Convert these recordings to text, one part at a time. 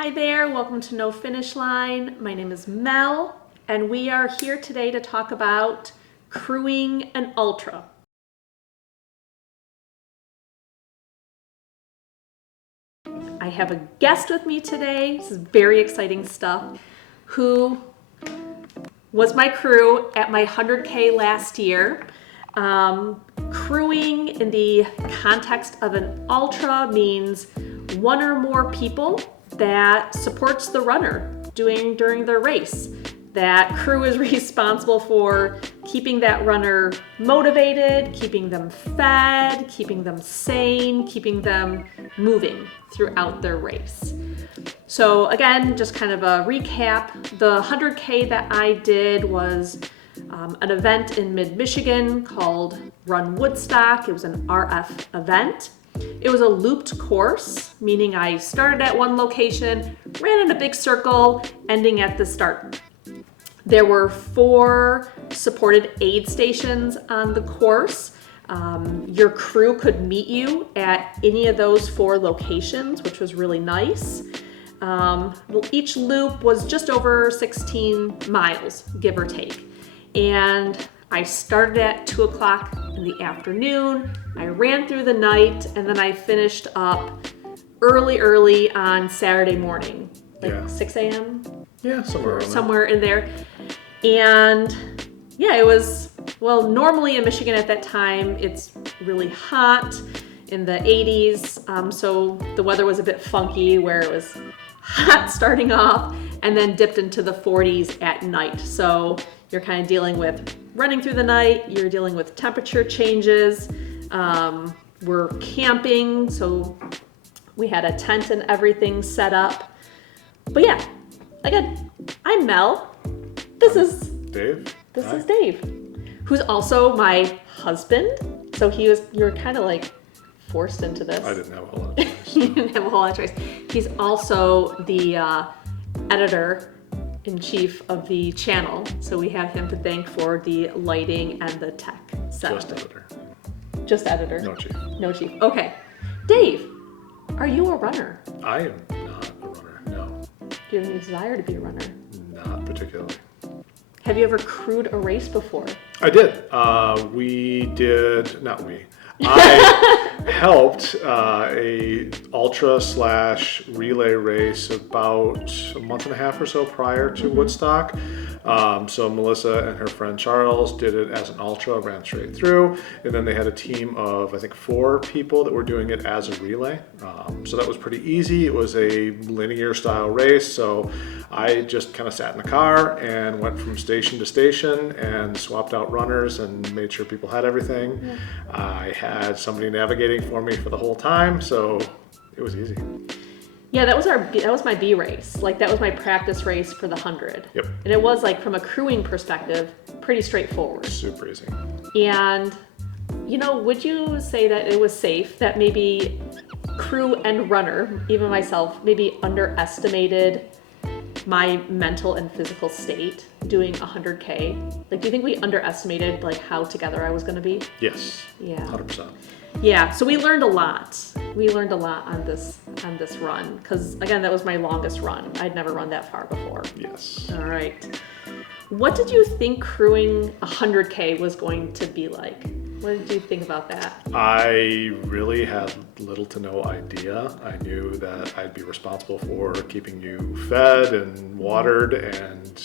Hi there, welcome to No Finish Line. My name is Mel, and we are here today to talk about crewing an ultra. I have a guest with me today, this is very exciting stuff, who was my crew at my 100K last year. Crewing in the context of an ultra means one or more people that supports the runner during their race. That crew is responsible for keeping that runner motivated, keeping them fed, keeping them sane, keeping them moving throughout their race. So again, just kind of a recap, the 100K that I did was an event in mid-Michigan called Run Woodstock. It was an RF event. It was a looped course, meaning I started at one location, ran in a big circle, ending at the start. There were 4 supported aid stations on the course. Your crew could meet you at any of those 4 locations, which was really nice. Each loop was just over 16 miles, give or take. And I started at 2 o'clock in the afternoon. I ran through the night, and then I finished up early on Saturday morning, like 6 a.m. Yeah, somewhere in there. And yeah, it was, well, normally in Michigan at that time, it's really hot in the 80s. So the weather was a bit funky where it was hot starting off and then dipped into the 40s at night. So you're kind of dealing with running through the night, you're dealing with temperature changes. We're camping, so we had a tent and everything set up. But yeah, again, I'm Mel. This is Dave. This is Dave, who's also my husband. So you're kind of like forced into this. I didn't have a whole lot of choice. You didn't have a whole lot of choice. He's also the editor-in-chief of the channel. So we have him to thank for the lighting and the tech setup. Just editor. Just editor. No chief. No chief. Okay. Dave, are you a runner? I am not a runner, no. Do you have any desire to be a runner? Not particularly. Have you ever crewed a race before? I did. I helped a ultra/relay race about a month and a half or so prior to Woodstock. So Melissa and her friend Charles did it as an ultra, ran straight through, and then they had a team of, I think, 4 people that were doing it as a relay. So that was pretty easy. It was a linear style race, so I just kind of sat in the car and went from station to station and swapped out runners and made sure people had everything. Yeah. I had somebody navigating for me for the whole time, so it was easy. Yeah, that was my B race. Like, that was my practice race for the 100. Yep. And it was, like, from a crewing perspective, pretty straightforward. Super easy. And, would you say that it was safe that maybe crew and runner, even myself, maybe underestimated my mental and physical state doing 100K? Like, do you think we underestimated, like, how together I was going to be? Yes. Yeah. 100%. Yeah, so we learned a lot. We learned a lot on this run, because again, that was my longest run. I'd never run that far before. Yes. All right. What did you think crewing 100K was going to be like? What did you think about that? I really had little to no idea. I knew that I'd be responsible for keeping you fed and watered and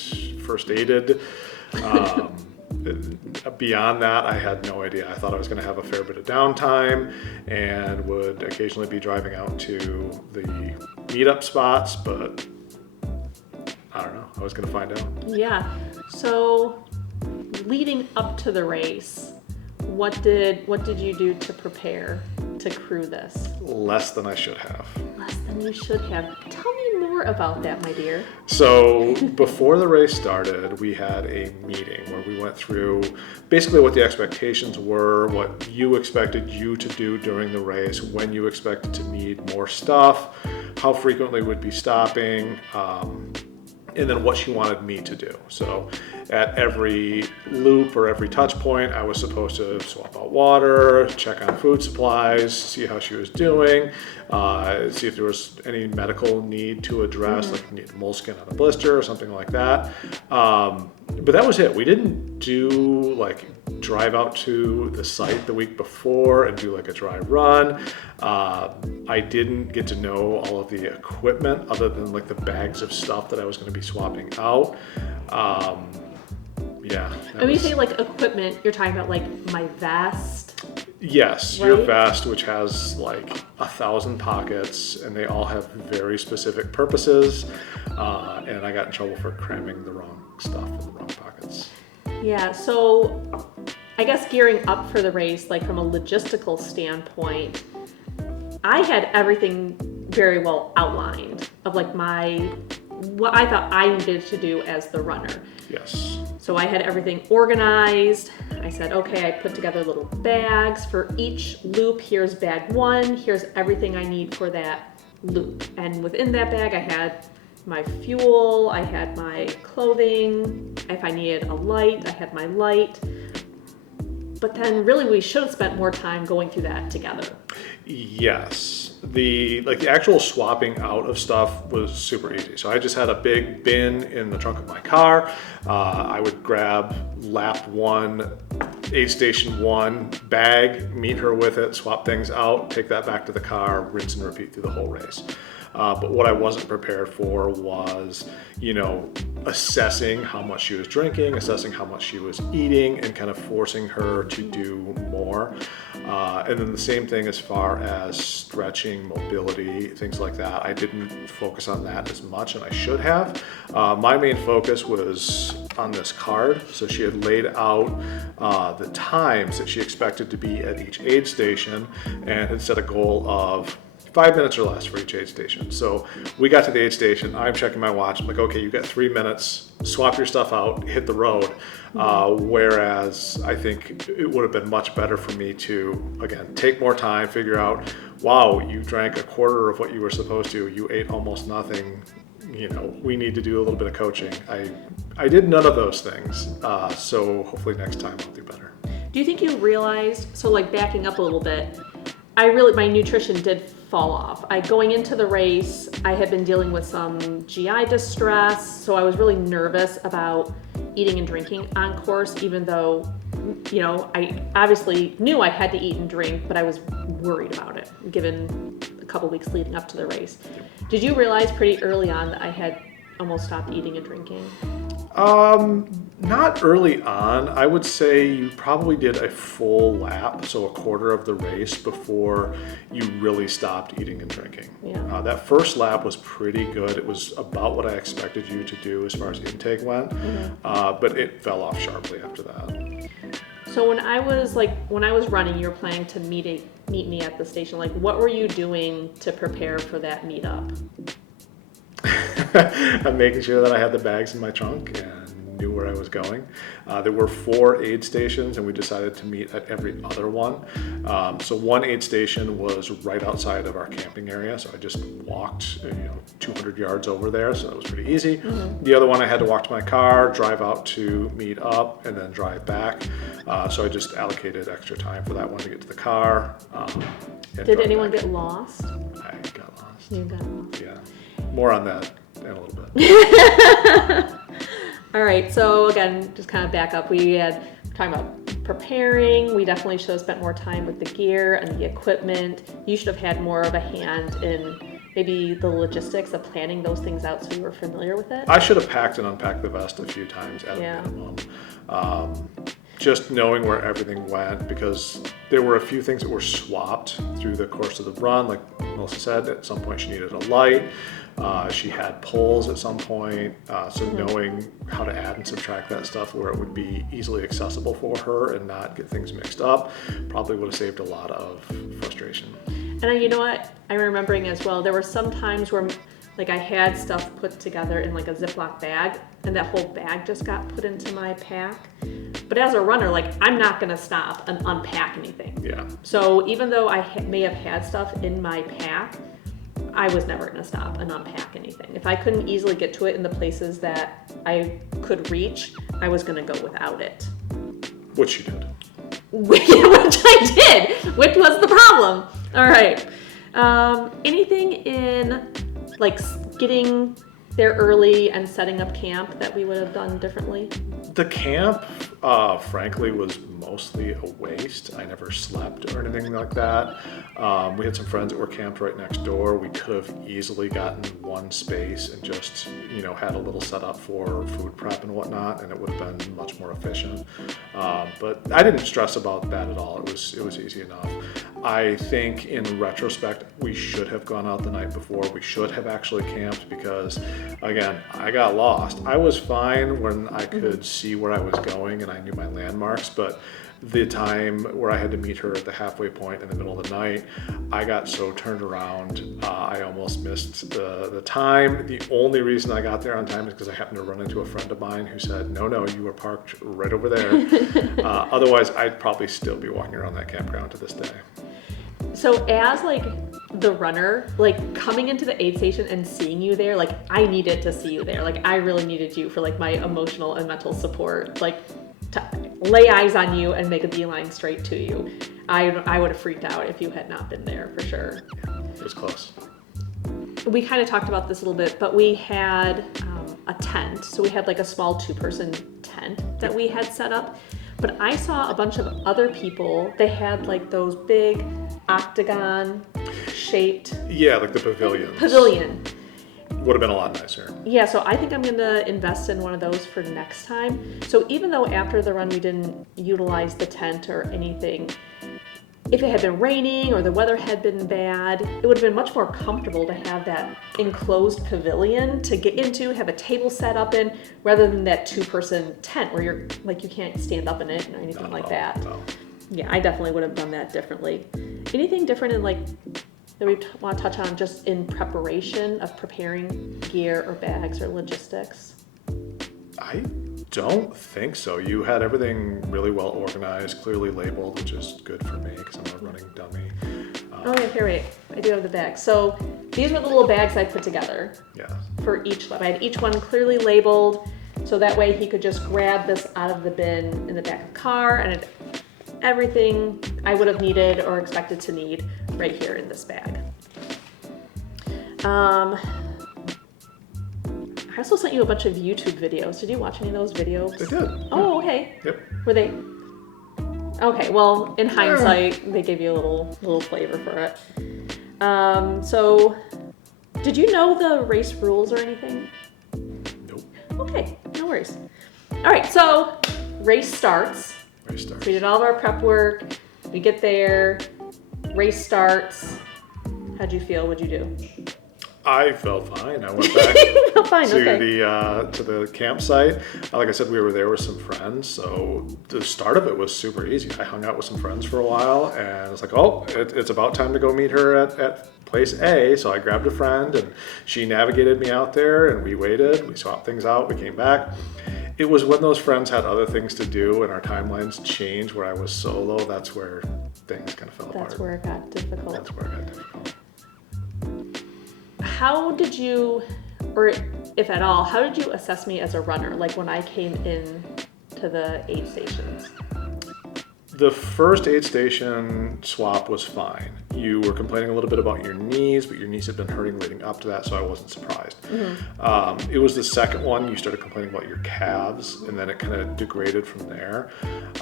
first aided. Beyond that, I had no idea. I thought I was going to have a fair bit of downtime and would occasionally be driving out to the meetup spots, but I don't know. I was going to find out. Yeah. So leading up to the race, what did you do to prepare to crew this? Less than I should have. Less than you should have. Tell me more about that, my dear. So before the race started, we had a meeting where we went through basically what the expectations were, what you expected you to do during the race, when you expected to need more stuff, how frequently we'd be stopping. and then what she wanted me to do. So at every loop or every touch point, I was supposed to swap out water, check on food supplies, see how she was doing, see if there was any medical need to address, like need a moleskin on a blister or something like that. But that was it. We didn't do like drive out to the site the week before and do like a dry run. I didn't get to know all of the equipment other than like the bags of stuff that I was going to be swapping out. Yeah. And when you say like equipment, you're talking about like my vest? Yes, right? Your vest, which has like 1,000 pockets, and they all have very specific purposes. And I got in trouble for cramming the wrong stuff in the wrong pockets. Yeah, so I guess gearing up for the race, like from a logistical standpoint, I had everything very well outlined of like what I thought I needed to do as the runner. Yes. So I had everything organized. I said, okay, I put together little bags for each loop. Here's bag 1. Here's everything I need for that loop. And within that bag, I had my fuel, I had my clothing. If I needed a light, I had my light. But then really we should have spent more time going through that together. Yes. The actual swapping out of stuff was super easy. So I just had a big bin in the trunk of my car. I would grab lap 1, aid station 1 bag, meet her with it, swap things out, take that back to the car, rinse and repeat through the whole race. But what I wasn't prepared for was, assessing how much she was drinking, assessing how much she was eating, and kind of forcing her to do more. And then the same thing as far as stretching, mobility, things like that. I didn't focus on that as much, and I should have. My main focus was on this card. So she had laid out the times that she expected to be at each aid station and had set a goal of 5 minutes or less for each aid station. So we got to the aid station, I'm checking my watch, I'm like, okay, you've got 3 minutes, swap your stuff out, hit the road. Whereas I think it would have been much better for me to, again, take more time, figure out, wow, you drank a quarter of what you were supposed to, you ate almost nothing, we need to do a little bit of coaching. I did none of those things. So hopefully next time I'll do better. Do you think you realized, so like backing up a little bit, my nutrition did fall off. Going into the race, I had been dealing with some GI distress, so I was really nervous about eating and drinking on course, even though, I obviously knew I had to eat and drink, but I was worried about it, given a couple weeks leading up to the race. Did you realize pretty early on that I had almost stopped eating and drinking? Not early on. I would say you probably did a full lap, so a quarter of the race before you really stopped eating and drinking. Yeah. That first lap was pretty good. It was about what I expected you to do as far as intake went, but it fell off sharply after that. So when I was running, you were planning to meet me at the station. Like, what were you doing to prepare for that meetup? I'm making sure that I had the bags in my trunk and knew where I was going. There were 4 aid stations, and we decided to meet at every other one. So one aid station was right outside of our camping area, so I just walked 200 yards over there, so that was pretty easy. The other one I had to walk to my car, drive out to meet up, and then drive back. So I just allocated extra time for that one to get to the car. Did anyone get lost? I got lost. You got lost. Yeah. More on that in a little bit. All right, so again, just kind of back up. We had talking about preparing. We definitely should have spent more time with the gear and the equipment. You should have had more of a hand in maybe the logistics of planning those things out so you were familiar with it. I should have packed and unpacked the vest a few times at a minimum. Just knowing where everything went, because there were a few things that were swapped through the course of the run. Like Melissa said, at some point she needed a light. She had poles at some point, so knowing how to add and subtract that stuff where it would be easily accessible for her and not get things mixed up probably would have saved a lot of frustration. And you know what, I'm remembering as well, there were some times where I had stuff put together in a Ziploc bag, and that whole bag just got put into my pack. But as a runner, I'm not gonna stop and unpack anything. Yeah. So even though I may have had stuff in my pack, I was never going to stop and unpack anything. If I couldn't easily get to it in the places that I could reach, I was going to go without it. Which you did. Which I did, which was the problem. All right. Anything in like getting there early and setting up camp that we would have done differently? The camp, frankly, was mostly a waste. I never slept or anything like that. We had some friends that were camped right next door. We could have easily gotten one space and just, had a little setup for food prep and whatnot, and it would have been much more efficient. But I didn't stress about that at all. It was easy enough. I think in retrospect, we should have gone out the night before. We should have actually camped because, again, I got lost. I was fine when I could see where I was going and I knew my landmarks, but the time where I had to meet her at the halfway point in the middle of the night, I got so turned around, I almost missed the time. The only reason I got there on time is because I happened to run into a friend of mine who said, no, you were parked right over there. Otherwise, I'd probably still be walking around that campground to this day. So as like the runner, like coming into the aid station and seeing you there, like I needed to see you there. Like I really needed you for like my emotional and mental support, like to lay eyes on you and make a beeline straight to you. I would have freaked out if you had not been there for sure. It was close. We kind of talked about this a little bit, but we had a tent. So we had like a small 2-person tent that we had set up. But I saw a bunch of other people, they had like those big octagon shaped. Yeah, like the pavilions. Pavilion. Would have been a lot nicer. Yeah, so I think I'm going to invest in one of those for next time. So even though after the run we didn't utilize the tent or anything, if it had been raining or the weather had been bad, it would have been much more comfortable to have that enclosed pavilion to get into, have a table set up in, rather than that 2-person tent where you're like, you can't stand up in it or anything like that. No. Yeah, I definitely would have done that differently. Anything different in like that we want to touch on just in preparation of preparing gear or bags or logistics? I don't think so. You had everything really well organized, clearly labeled, which is good for me because I'm a running dummy. Here, wait. I do have the bags. So these were the little bags I put together. Yeah. For each lap. I had each one clearly labeled, so that way he could just grab this out of the bin in the back of the car, and it, everything I would have needed or expected to need right here in this bag. I also sent you a bunch of YouTube videos. Did you watch any of those videos? I did. Oh, okay. Yep. Were they? Okay, well, in hindsight, they gave you a little flavor for it. So, did you know the race rules or anything? Nope. Okay, no worries. All right, so race starts. Race starts. We did all of our prep work. We get there. Race starts. How'd you feel? What'd you do? I felt fine. I went back Fine, to okay. to the campsite. Like I said, we were there with some friends, so the start of it was super easy. I hung out with some friends for a while, and it's like, it's about time to go meet her at place A. So I grabbed a friend, and she navigated me out there, and we waited. We swapped things out. We came back. It was when those friends had other things to do, and our timelines changed. Where I was solo, that's where things kind of fell apart. That's where it got difficult. That's where it got difficult. How did you, or if at all, how did you assess me as a runner? Like when I came in to the aid stations? The first aid station swap was fine. You were complaining a little bit about your knees, but your knees had been hurting leading up to that, so I wasn't surprised. Mm-hmm. It was the second one you started complaining about your calves, and then it kind of degraded from there.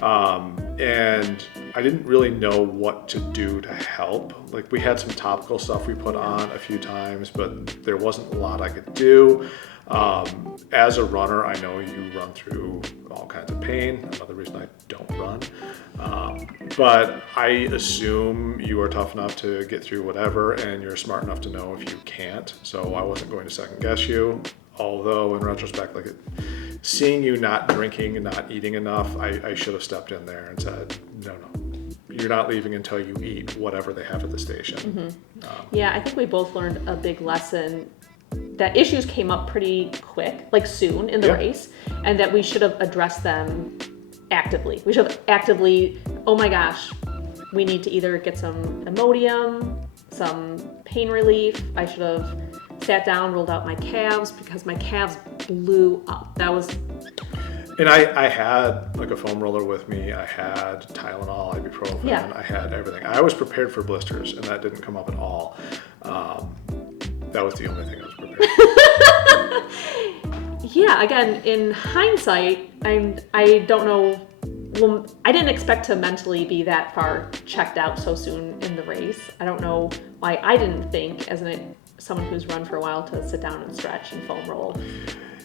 And I didn't really know what to do to help. Like we had some topical stuff we put on a few times, but there wasn't a lot I could do. As a runner, I know you run through all kinds of pain. Another reason I don't run. But I assume you are tough enough to get through whatever, and you're smart enough to know if you can't. So I wasn't going to second guess you. Although in retrospect, seeing you not drinking and not eating enough, I should have stepped in there and said, no, you're not leaving until you eat whatever they have at the station. Mm-hmm. Yeah, I think we both learned a big lesson that issues came up pretty quick, like soon in the race, and that we should have addressed them actively. We should have actively, oh my gosh, we need to either get some Imodium some pain relief. I should have sat down, rolled out my calves because my calves blew up. That was... And I had like a foam roller with me. I had Tylenol, ibuprofen. Yeah. I had everything. I was prepared for blisters, and that didn't come up at all. That was the only thing I was prepared for. Yeah, again, in hindsight, I don't know. Well, I didn't expect to mentally be that far checked out so soon in the race. I don't know why I didn't think, as someone who's run for a while, to sit down and stretch and foam roll.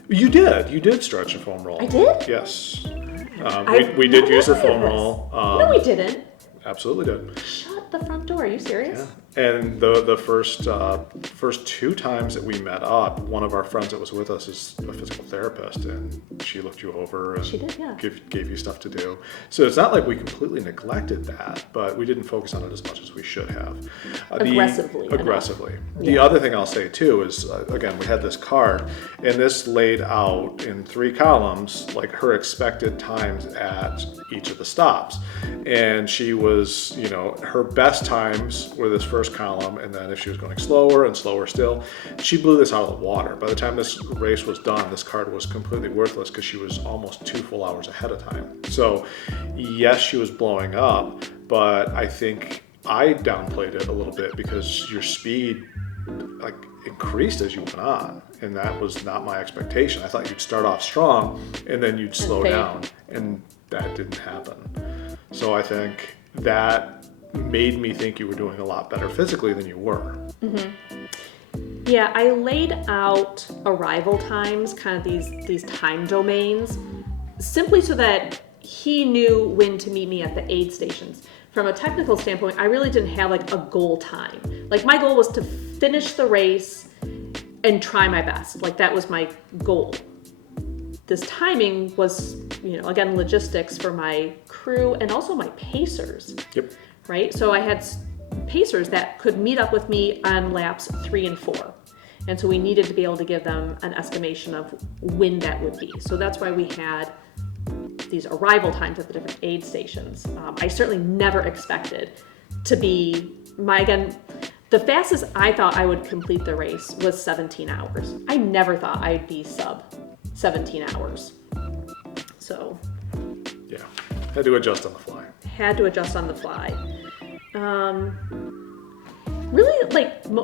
You did stretch and foam roll. I did? Yes. We did use the foam roll. No, we didn't. Absolutely did. Shut the front door. Are you serious? Yeah. And the first two times that we met up, one of our friends that was with us is a physical therapist, and she looked you over and She did, yeah. gave you stuff to do. So it's not like we completely neglected that, but we didn't focus on it as much as we should have. Aggressively. The other thing I'll say too is, again, we had this card, and this laid out in 3 columns like her expected times at each of the stops. And she was, her best times were this first column, and then if she was going slower and slower still, she blew this out of the water. By the time this race was done, this card was completely worthless because she was almost 2 full hours ahead of time. So yes, she was blowing up, but I think I downplayed it a little bit because your speed increased as you went on, and that was not my expectation. I thought you'd start off strong and then you'd slow down, and that didn't happen. So I think that made me think you were doing a lot better physically than you were. Mm-hmm. Yeah, I laid out arrival times, kind of these time domains, simply so that he knew when to meet me at the aid stations. From a technical standpoint, I really didn't have like a goal time. Like my goal was to finish the race and try my best. Like that was my goal. This timing was, again, logistics for my crew and also my pacers. Yep. Right? So I had pacers that could meet up with me on laps 3 and 4. And so we needed to be able to give them an estimation of when that would be. So that's why we had these arrival times at the different aid stations. I certainly never expected to be the fastest I thought I would complete the race was 17 hours. I never thought I'd be sub 17 hours. So yeah, had to adjust on the fly. Really,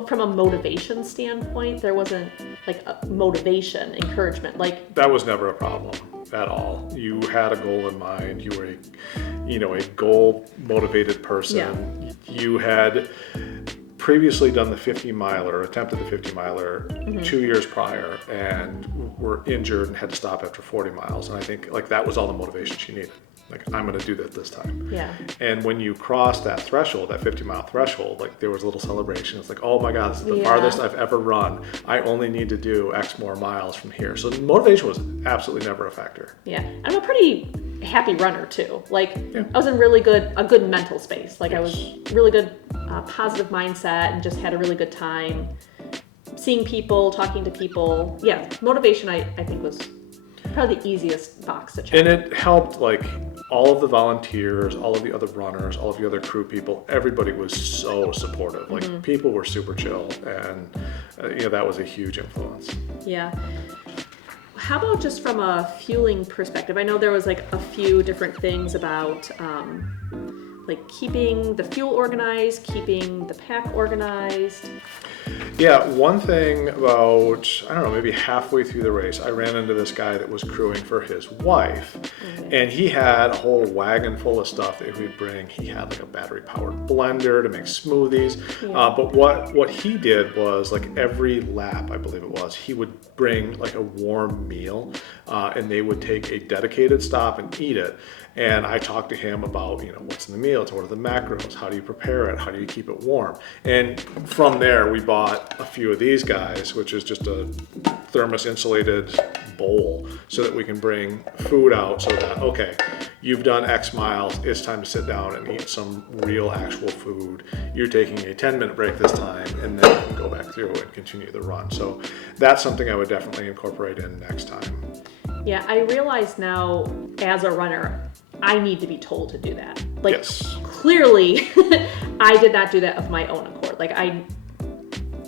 from a motivation standpoint, there wasn't a motivation, encouragement. That was never a problem at all. You had a goal in mind. You were a goal-motivated person. Yeah. You had previously done the 50-miler, attempted the 50-miler 2 years prior, and were injured and had to stop after 40 miles. And I think that was all the motivation she needed. I'm going to do that this time. Yeah. And when you crossed that threshold, that 50-mile threshold, there was a little celebration. It's oh my God, this is the farthest I've ever run. I only need to do X more miles from here. So motivation was absolutely never a factor. Yeah. I'm a pretty happy runner too. I was in a good mental space. Yes. I was really good, positive mindset, and just had a really good time seeing people, talking to people. Yeah. Motivation, I think, was probably the easiest box to check. And it helped all of the volunteers, all of the other runners, all of the other crew people, everybody was so supportive. People were super chill, and that was a huge influence. Yeah. How about just from a fueling perspective? I know there was a few different things about keeping the fuel organized, keeping the pack organized. Yeah, one thing about, maybe halfway through the race, I ran into this guy that was crewing for his wife, and he had a whole wagon full of stuff that he would bring. He had a battery-powered blender to make smoothies, but what he did was every lap, I believe it was, he would bring a warm meal, and they would take a dedicated stop and eat it. And I talked to him about, what's in the meal, what are the macros, how do you prepare it, how do you keep it warm? And from there, we bought a few of these guys, which is just a thermos insulated bowl so that we can bring food out so that, okay, you've done X miles, it's time to sit down and eat some real actual food. You're taking a 10-minute break this time, and then you can go back through and continue the run. So that's something I would definitely incorporate in next time. Yeah, I realize now as a runner, I need to be told to do that. Yes. Clearly, I did not do that of my own accord. it. Like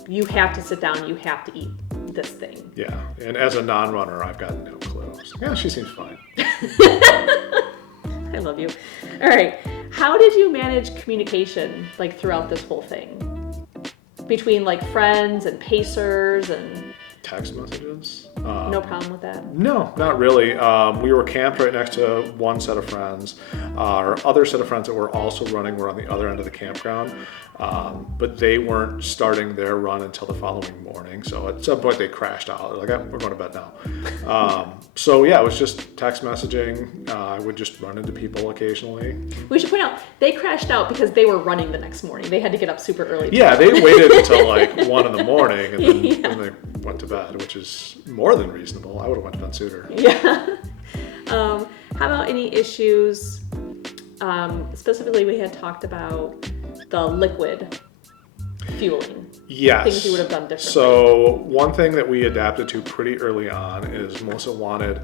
you have to sit down, you have to eat this thing. Yeah, and as a non-runner, I've got no clue. So, yeah, she seems fine. I love you. All right, how did you manage communication like throughout this whole thing? Between like friends and pacers and... Text messages. No problem with that? No, not really. We were camped right next to one set of friends. Our other set of friends that were also running were on the other end of the campground, but they weren't starting their run until the following morning. So at some point they crashed out. They're like, "Oh, we're going to bed now." So yeah, it was just text messaging. I would just run into people occasionally. We should point out, they crashed out because they were running the next morning. They had to get up super early. Yeah, they waited until like 1 in the morning and then they went to bed, which is more than reasonable. I would have went to bed sooner. Yeah. How about any issues? Specifically, we had talked about the liquid fueling. Yes. Things you would have done differently. So one thing that we adapted to pretty early on is Melissa wanted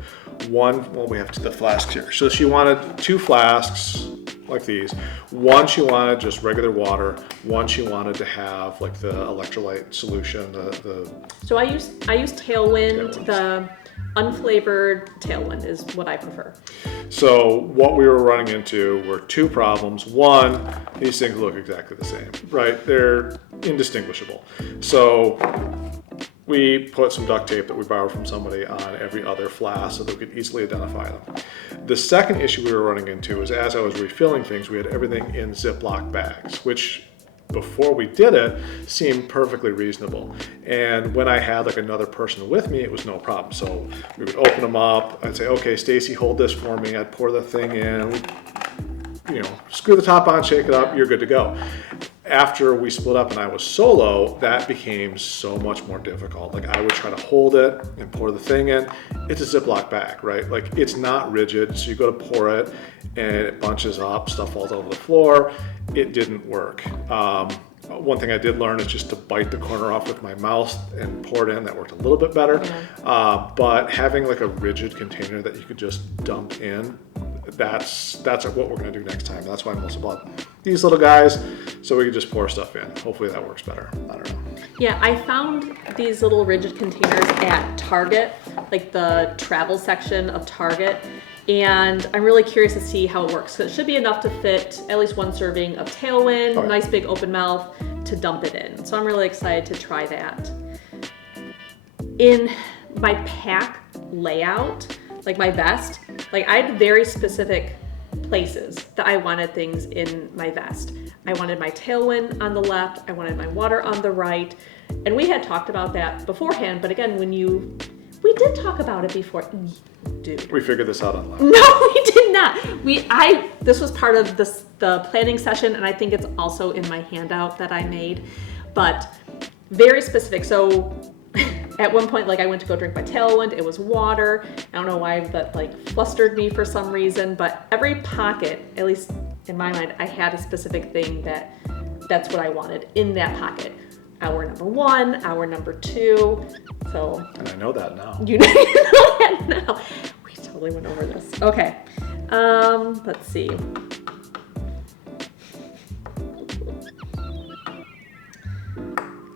we have the flasks here. So she wanted 2 flasks like these. One, she wanted just regular water. One, she wanted to have like the electrolyte solution, So I use Tailwind. The unflavored Tailwind is what I prefer. So what we were running into were 2 problems. One, these things look exactly the same, right? They're indistinguishable. So we put some duct tape that we borrowed from somebody on every other flask so that we could easily identify them. The second issue we were running into is as I was refilling things, we had everything in Ziploc bags, which before we did it seemed perfectly reasonable. And when I had like another person with me, it was no problem. So we would open them up. I'd say, "Okay, Stacy, hold this for me." I'd pour the thing in, screw the top on, shake it up, you're good to go. After we split up and I was solo, that became so much more difficult. Like I would try to hold it and pour the thing in. It's a Ziploc bag, right? Like it's not rigid, so you go to pour it and it bunches up, stuff falls over the floor. It didn't work. One thing I did learn is just to bite the corner off with my mouth and pour it in. That worked a little bit better. But having like a rigid container that you could just dump in, that's what we're going to do next time. That's why Melissa bought these little guys, so we can just pour stuff in. Hopefully that works better. I don't know. Yeah, I found these little rigid containers at Target, like the travel section of Target, and I'm really curious to see how it works. So it should be enough to fit at least 1 serving of Tailwind, nice big open mouth to dump it in. So I'm really excited to try that. In my pack layout, like my vest, like I had very specific places that I wanted things in my vest. I wanted my Tailwind on the left, I wanted my water on the right, and we had talked about that beforehand, but again, we did talk about it before. Dude. We figured this out online. No, we did not. This was part of the planning session, and I think it's also in my handout that I made, but very specific. So at one point, like I went to go drink my Tailwind, it was water. I don't know why that like flustered me for some reason, but every pocket, at least in my mind, I had a specific thing that's what I wanted in that pocket. Hour number 1, hour number 2. So. And I know that now. You know that now. We totally went over this. Okay. Let's see.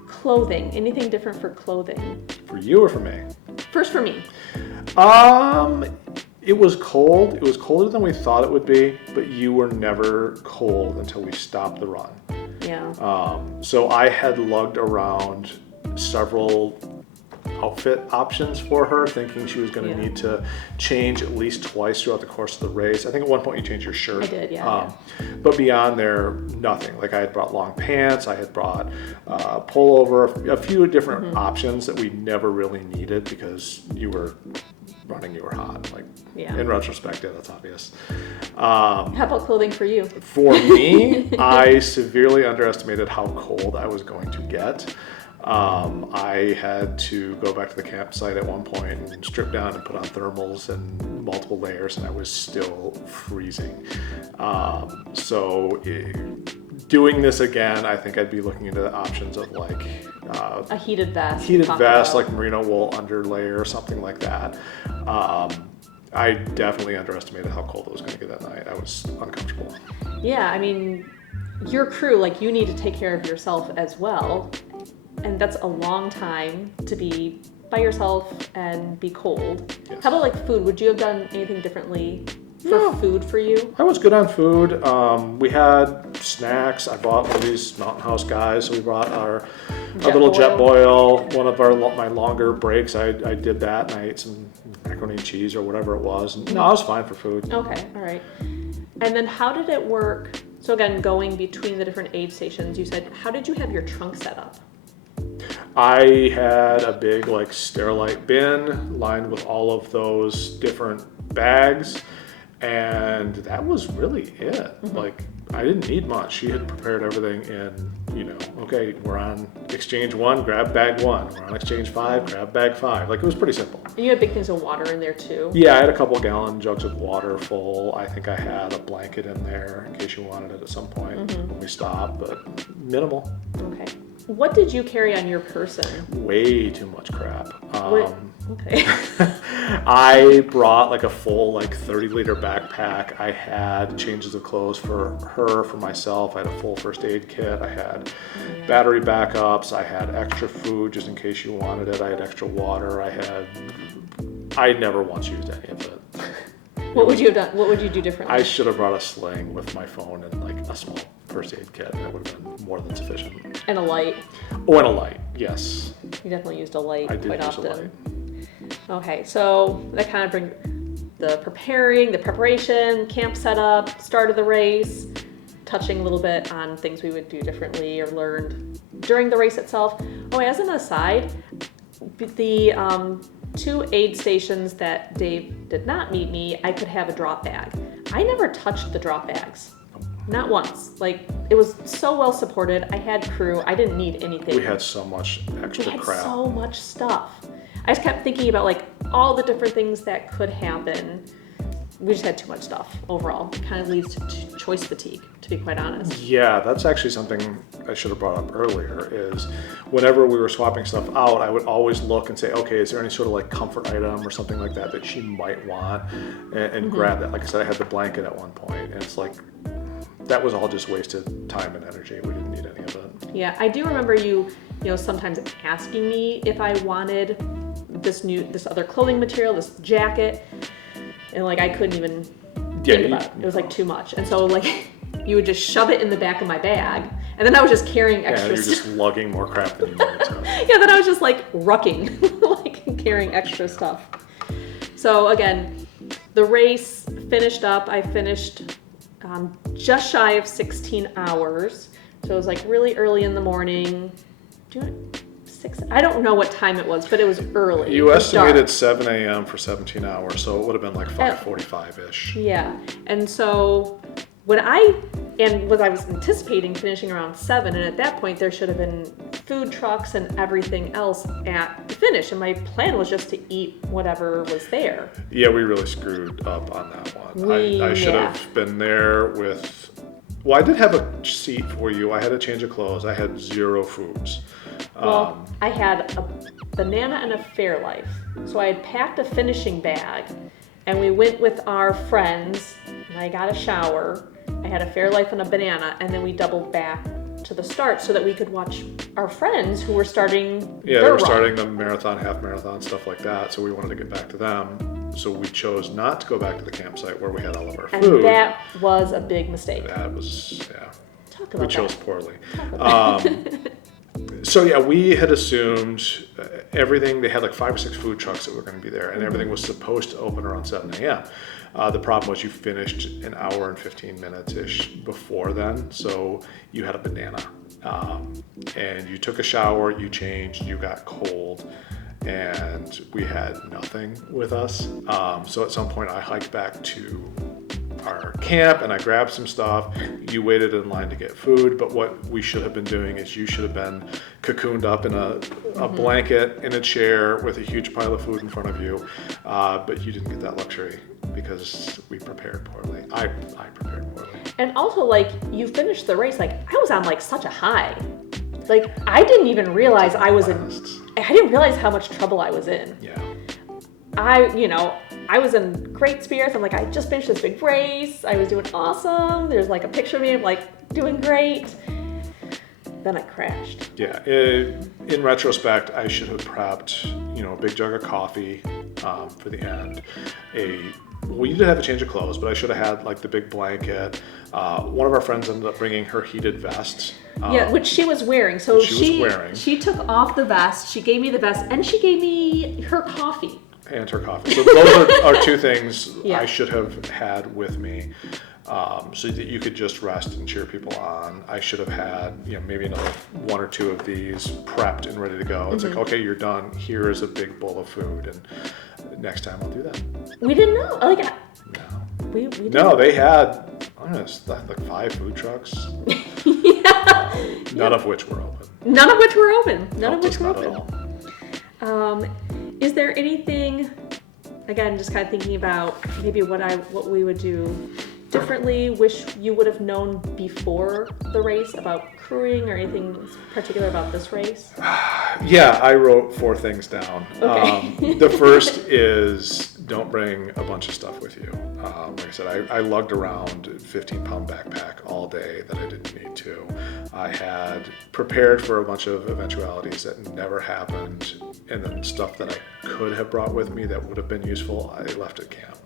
Clothing. Anything different for clothing? For you or for me? First for me. It was cold. It was colder than we thought it would be, but you were never cold until we stopped the run. Yeah. So I had lugged around several outfit options for her, thinking she was going to need to change at least twice throughout the course of the race. I think at one point you changed your shirt. I did, yeah. But beyond there, nothing. Like I had brought long pants, I had brought pullover, a few different options that we never really needed because you were running, you were hot. Like in retrospect, that's obvious. How about clothing for you? For me, I severely underestimated how cold I was going to get. I had to go back to the campsite at one point and strip down and put on thermals and multiple layers, and I was still freezing. Doing this again, I think I'd be looking into the options of like a heated vest. Heated vest, like merino wool underlayer or something like that. I definitely underestimated how cold it was going to get that night. I was uncomfortable. Yeah, I mean, your crew, like, you need to take care of yourself as well. And that's a long time to be by yourself and be cold. Yes. How about like food? Would you have done anything differently for food for you? I was good on food. We had snacks. I bought one of these Mountain House guys, so we brought our little jet boil. One of my longer breaks, I did that, and I ate some macaroni and cheese or whatever it was. And, no, I was fine for food. Okay, all right. And then how did it work? So again, going between the different aid stations, you said, how did you have your trunk set up? I had a big like Sterilite bin lined with all of those different bags, and that was really it. Like, I didn't need much. She had prepared everything in, okay, we're on exchange 1, grab bag 1. We're on exchange 5, grab bag 5. Like, it was pretty simple. And you had big things of water in there too? Yeah, I had a couple gallon jugs of water full. I think I had a blanket in there in case you wanted it at some point when we stopped, but minimal. Okay. What did you carry on your person? Way too much crap. Okay. I brought like a full 30-liter backpack. I had changes of clothes for her, for myself. I had a full first aid kit. I had battery backups. I had extra food just in case you wanted it. I had extra water. I never once used any of it. What would you have done? What would you do differently? I should have brought a sling with my phone and like a small first aid kit. That would have been more than sufficient. And a light. Oh, and a light, yes. You definitely used a light I did quite use often. a light. Okay, so that kind of brings the preparation, camp setup, start of the race, touching a little bit on things we would do differently or learned during the race itself. Oh, as an aside, the 2 aid stations that Dave did not meet me, I could have a drop bag. I never touched the drop bags. Not once. Like, it was so well supported. I had crew. I didn't need anything. We had so much extra We had crap. so much stuff. I just kept thinking about like all the different things that could happen. We just had too much stuff overall. It kind of leads to choice fatigue, to be quite honest. Yeah, that's actually something I should have brought up earlier, is whenever we were swapping stuff out, I would always look and say, okay, is there any sort of like comfort item or something like that that she might want, and grab that. Like I said, I had the blanket at one point, and it's like, that was all just wasted time and energy. We didn't need any of it. Yeah, I do remember you sometimes asking me if I wanted this other clothing material, this jacket, and like I couldn't even think about it. It was like too much. And so like you would just shove it in the back of my bag, and then I was just carrying extra you're just lugging more crap than you needed to. Yeah, then I was just like rucking, like carrying extra stuff. So again, the race finished up. I finished just shy of 16 hours. So it was like really early in the morning. I don't know what time it was, but it was early. You estimated 7 a.m. for 17 hours, so it would have been like 5:45-ish. Yeah, and so when I was anticipating finishing around 7, and at that point there should have been food trucks and everything else at the finish, and my plan was just to eat whatever was there. Yeah, we really screwed up on that one. I should have been there with... Well, I did have a seat for you. I had a change of clothes. I had 0 foods. Well, I had a banana and a Fairlife. So I had packed a finishing bag, and we went with our friends, and I got a shower. I had a Fairlife and a banana, and then we doubled back to the start so that we could watch our friends who were starting Yeah, their they were run. starting the marathon, half marathon, stuff like that. So we wanted to get back to them. So we chose not to go back to the campsite where we had all of our food. And that was a big mistake. That was, Talk about we that. chose poorly. So yeah, we had assumed everything, they had like 5 or 6 food trucks that were going to be there, and everything was supposed to open around 7 a.m. The problem was you finished an hour and 15 minutes-ish before then, so you had a banana. And you took a shower, you changed, you got cold, and we had nothing with us. So at some point I hiked back to our camp and I grabbed some stuff. You waited in line to get food, but what we should have been doing is you should have been cocooned up in a blanket in a chair with a huge pile of food in front of you, but you didn't get that luxury because we prepared poorly. I prepared poorly. And also, like, you finished the race, like, I was on like such a high. Like, I didn't even realize I didn't realize how much trouble I was in. Yeah. I was in great spirits. I'm like, I just finished this big race. I was doing awesome. There's like a picture of me. I'm like doing great. Then I crashed. Yeah, in retrospect, I should have prepped, a big jug of coffee for the end. We did have a change of clothes, but I should have had like the big blanket. One of our friends ended up bringing her heated vest. Which she was wearing. So she took off the vest, she gave me the vest, and she gave me her coffee. And her coffee. So those are two things Yeah. I should have had with me. So that you could just rest and cheer people on. I should have had, maybe another one or two of these prepped and ready to go. It's like, okay, you're done. Here is a big bowl of food, and next time I'll do that. We didn't know. No. We didn't. No, they had, I don't know, like 5 food trucks. None of which were open. None of which were open. At all. Is there anything, again, just kind of thinking about maybe what we would do differently, wish you would have known before the race about crewing or anything particular about this race? Yeah, I wrote 4 things down. Okay. The first is don't bring a bunch of stuff with you. Like I said, I lugged around a 15-pound backpack all day that I didn't need to. I had prepared for a bunch of eventualities that never happened, and then stuff that I could have brought with me that would have been useful, I left at camp.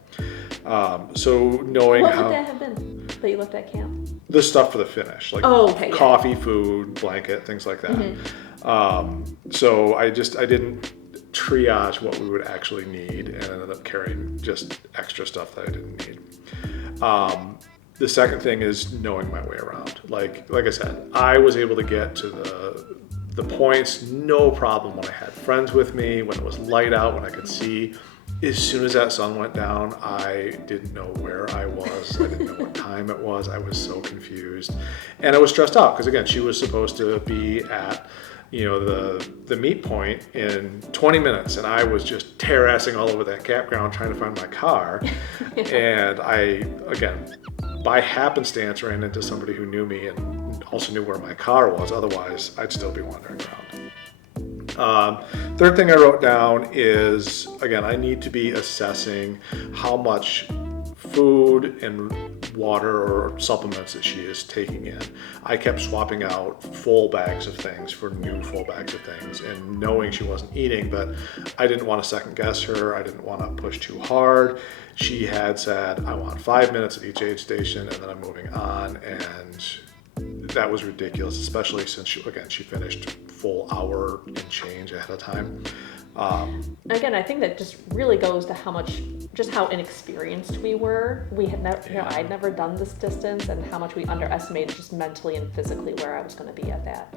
So knowing What would that have been that you left at camp? The stuff for the finish, like coffee, food, blanket, things like that. So I didn't triage what we would actually need and ended up carrying just extra stuff that I didn't need. The second thing is knowing my way around. Like I said, I was able to get to the points no problem when I had friends with me, when it was light out, when I could see. As soon as that sun went down, I didn't know where I was. I didn't know what time it was. I was so confused. And I was stressed out because, again, she was supposed to be at, the meet point in 20 minutes. And I was just terrassing all over that campground trying to find my car. And I, again, by happenstance, ran into somebody who knew me and also knew where my car was. Otherwise, I'd still be wandering around. Third thing I wrote down is, again, I need to be assessing how much food and water or supplements that she is taking in. I kept swapping out full bags of things for new full bags of things and knowing she wasn't eating, but I didn't want to second guess her. I didn't want to push too hard. She had said, I want 5 minutes at each aid station and then I'm moving on, and that was ridiculous, especially since she finished full hour and change ahead of time. Again, I think that just really goes to how inexperienced we were. We had never, I'd never done this distance, and how much we underestimated just mentally and physically where I was going to be at that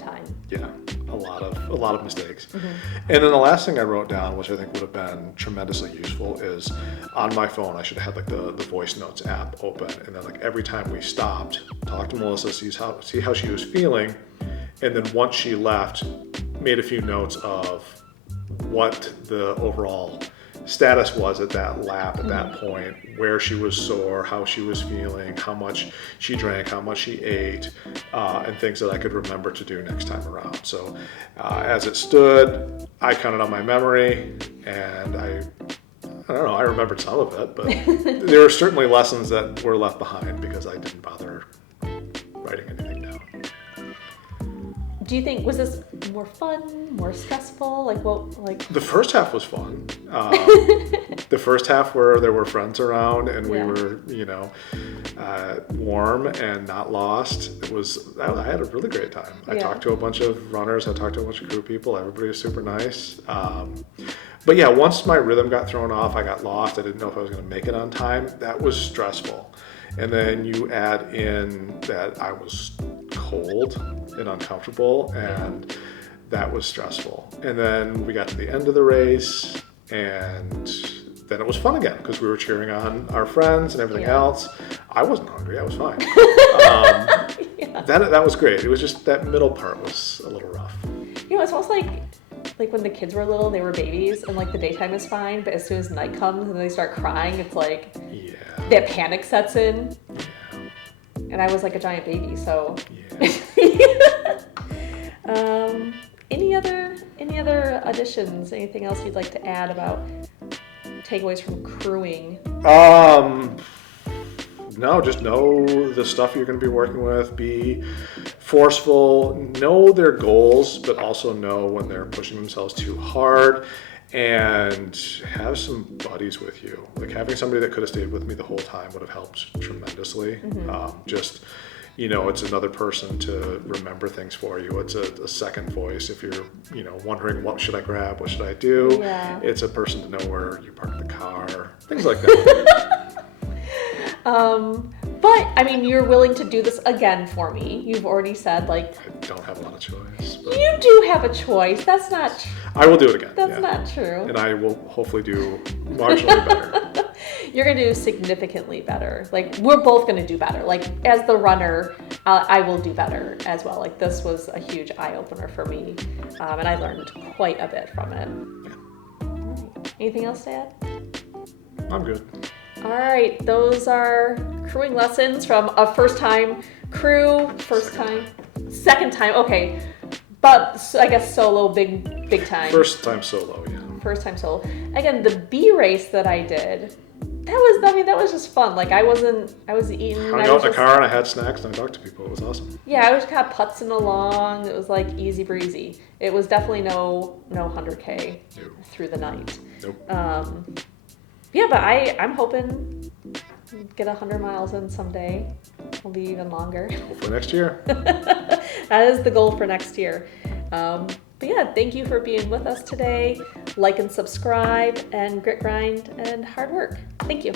time. Yeah, a lot of mistakes. And then the last thing I wrote down, which I think would have been tremendously useful, is on my phone I should have had the voice notes app open, and then every time we stopped, talk to Melissa, see how she was feeling, and then once she left, made a few notes of what the overall status was at that lap, at that point, where she was sore, how she was feeling, how much she drank, how much she ate, and things that I could remember to do next time around. So as it stood, I counted on my memory, and I don't know, I remembered some of it, but there were certainly lessons that were left behind because I didn't bother writing anything down. Do you think, was this more fun, more stressful? The first half was fun. The first half where there were friends around and we were, warm and not lost. I had a really great time. I talked to a bunch of runners. I talked to a bunch of crew people. Everybody was super nice. But yeah, once my rhythm got thrown off, I got lost. I didn't know if I was going to make it on time. That was stressful. And then you add in that I was cold and uncomfortable, and that was stressful. And then we got to the end of the race, and then it was fun again because we were cheering on our friends and everything else. I wasn't hungry, I was fine. That was great. It was just that middle part was a little rough. It's almost like when the kids were little, they were babies, and the daytime is fine, but as soon as night comes and they start crying, it's that panic sets in. And I was like a giant baby, so. Any other additions? Anything else you'd like to add about takeaways from crewing? No, just know the stuff you're going to be working with. Be forceful. Know their goals, but also know when they're pushing themselves too hard. And have some buddies with you. Like having somebody that could have stayed with me the whole time would have helped tremendously. Just, it's another person to remember things for you. It's a second voice if you're, wondering what should I grab, what should I do. Yeah. It's a person to know where you park the car, things like that. But I mean, you're willing to do this again for me. You've already said I don't have a lot of choice. But you do have a choice. That's not. I will do it again. That's not true. And I will hopefully do marginally better. You're gonna do significantly better. Like we're both gonna do better. Like as the runner, I will do better as well. Like this was a huge eye opener for me, and I learned quite a bit from it. Right. Anything else to add? I'm good. All right, those are crewing lessons from a first-time crew, second time, okay, but I guess solo, big time. First time solo, yeah. First time solo. Again, the B race that I did, that was just fun. Like I was eating. Hung out in the car and I had snacks and I talked to people. It was awesome. Yeah, I was kind of putzing along. It was like easy breezy. It was definitely no 100K through the night. Nope. Yeah, but I'm hoping get 100 miles in someday. It'll be even longer. Hopefully next year. That is the goal for next year. But yeah, thank you for being with us today. Like and subscribe, and grit, grind, and hard work. Thank you.